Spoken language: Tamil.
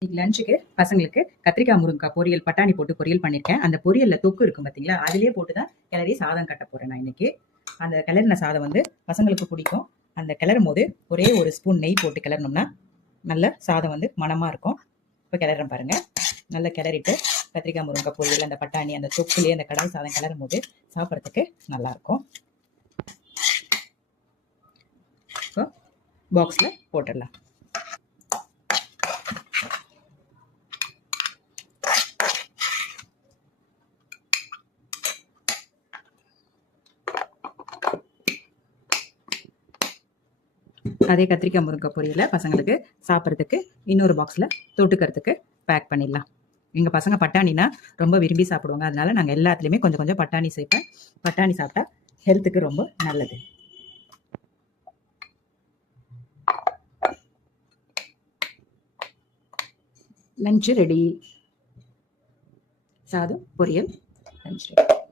இன்னைக்கு லஞ்சுக்கு பசங்களுக்கு கத்திரிக்காய் முருங்கக்காய் பொரியல் பட்டாணி போட்டு பொரியல் பண்ணியிருக்கேன். அந்த பொரியல்ல தொக்கு இருக்கும் பார்த்தீங்களா, அதிலே போட்டு தான் கிளறி சாதம் கட்ட போறேன் நான் இன்னைக்கு. அந்த கிளறின சாதம் வந்து பசங்களுக்கு பிடிக்கும். அந்த கிளறும் போது ஒரே ஒரு ஸ்பூன் நெய் போட்டு கிளறணும்னா நல்ல சாதம் வந்து மணமா இருக்கும். இப்போ கிளறேன் பாருங்க. நல்லா கிளறிட்டு கத்திரிக்காய் முருங்கக்காய் பொரியல் அந்த பட்டாணி அந்த தொக்குலேயே அந்த கடாய் சாதம் கிளறும் போது சாப்பிட்றதுக்கு நல்லா இருக்கும். இப்போ பாக்ஸில் போட்டுடலாம். அதே கத்திரிக்காய் முருங்கை பொரியலை பசங்களுக்கு சாப்பிட்றதுக்கு இன்னொரு பாக்ஸில் தொட்டுக்கிறதுக்கு பேக் பண்ணிடலாம். எங்கள் பசங்க பட்டாணினா ரொம்ப விரும்பி சாப்பிடுவாங்க. அதனால நாங்கள் எல்லாத்துலேயுமே கொஞ்சம் கொஞ்சம் பட்டாணி சேர்ப்பேன். பட்டாணி சாப்பிட்டா ஹெல்த்துக்கு ரொம்ப நல்லது. Lunch ready. சாதம் பொரியல் லஞ்ச் ரெடி.